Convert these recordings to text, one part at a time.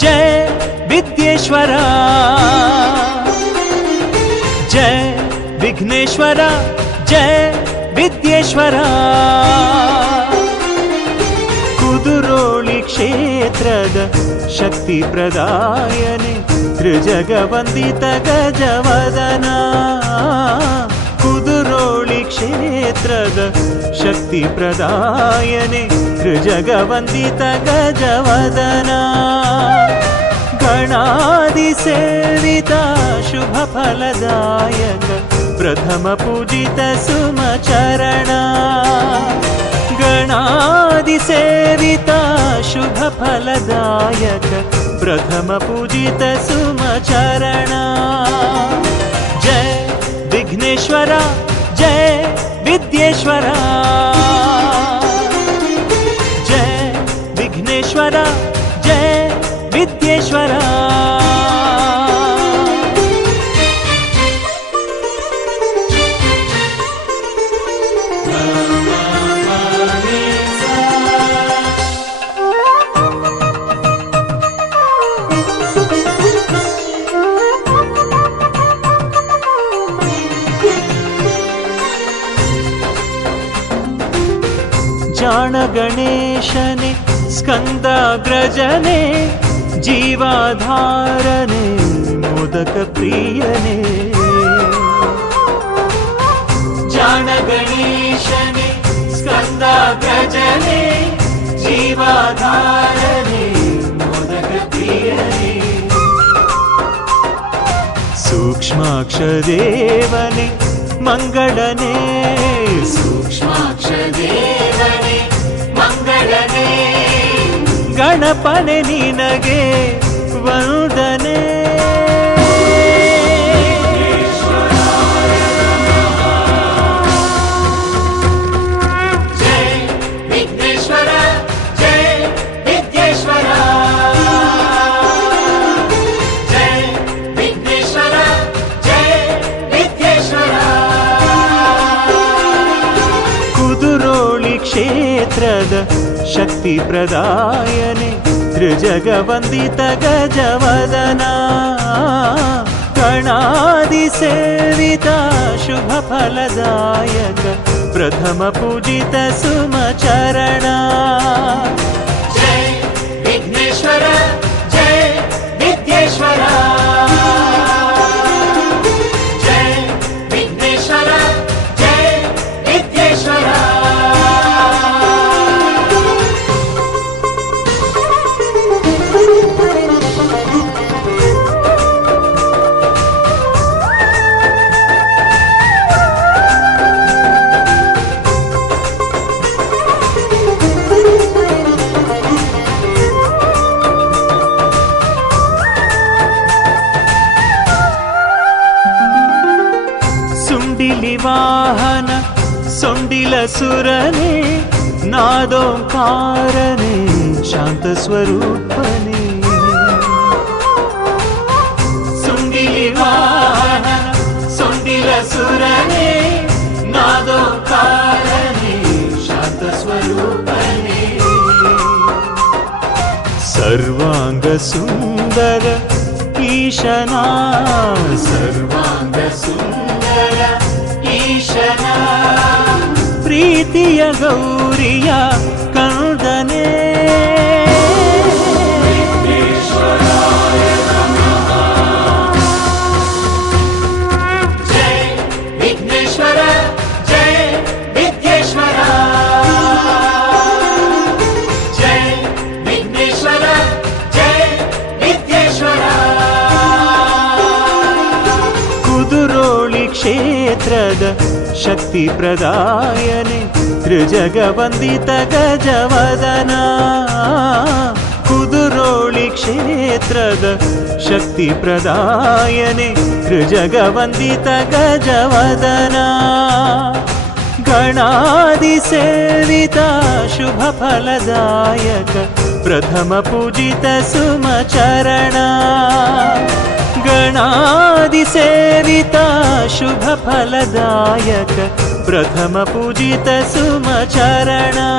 जय विघ्नेश्वर। जय विद्येश्वर जय विघ्नेश्वर। जय विद्येश्वर कुदुरोळि क्षेत्ರದ शक्तिप्रदायने त्रिजगवन्दित गजवदना कुदुरोळि क्षेत्ರದ शक्तिप्रदायने त्रिजगवन्दित गजवदना। गणादिसेविता शुभफलदायक प्रथमपूजित सुमचरणा। गणादिसेविता शुभफलदायक प्रथमपूजित सुमचरणा। जय विघ्नेश्वर विद्येश्वर जय विघ्नेश्वरा जय विद्येश्वर। जाणगणेशने स्कन्दाग्रजने जीवाधारने मोदकप्रियने। जाणगणेशने स्कन्दाग्रजने जीवाधारने मोदकप्रियने। सूक्ष्माक्षदेवने ಮಂಗಳನೆ. ಸೂಕ್ಷ್ಮಾಕ್ಷದೇವನೆ ಮಂಗಳನೆ. ಗಣಪನೆ ನಿನಗೆ ವಂದನೆ. शक्तिप्रदायने त्रिजगवन्दित गजवदना गणादिसेविता शुभफलदायक प्रथमपूजित सुमचरणा। जय विघ्नेश्वर जय विद्येश्वर वाहन सुण्डिलसुरने नादोकारणे शान्तस्वरूपे सुण्डिलि वाहन सुण्डिलसुरने नादोकारणे शान्तस्वरूपे सर्वाङ्गर्वाङ्ग ಈಶನಾ ಪ್ರೀತಿಯ ಗೌರಿಯ ಕಂದನೆ ಜಯ ವಿಘ್ನೇಶ್ವರ ಜಯ ವಿದ್ಯೇಶ್ವರ ಜಯ ವಿಘ್ನೇಶ್ವರ ಜಯ ವಿದ್ಯೇಶ್ವರ ಕುದುರೋಳಿ ಕ್ಷೇತ್ರದ शक्तिप्रदायने त्रिजगवन्दित गज वदना कुदुरोळिक्षेत्रद शक्तिप्रदायने त्रिजगवन्दित गज गणादिसेविता शुभफलदायक प्रथमपूजित सुमचरण गणादिसेविता शुभफलदायक प्रथमपूजित सुमचरणा।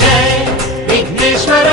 जय विघ्नेश्वर।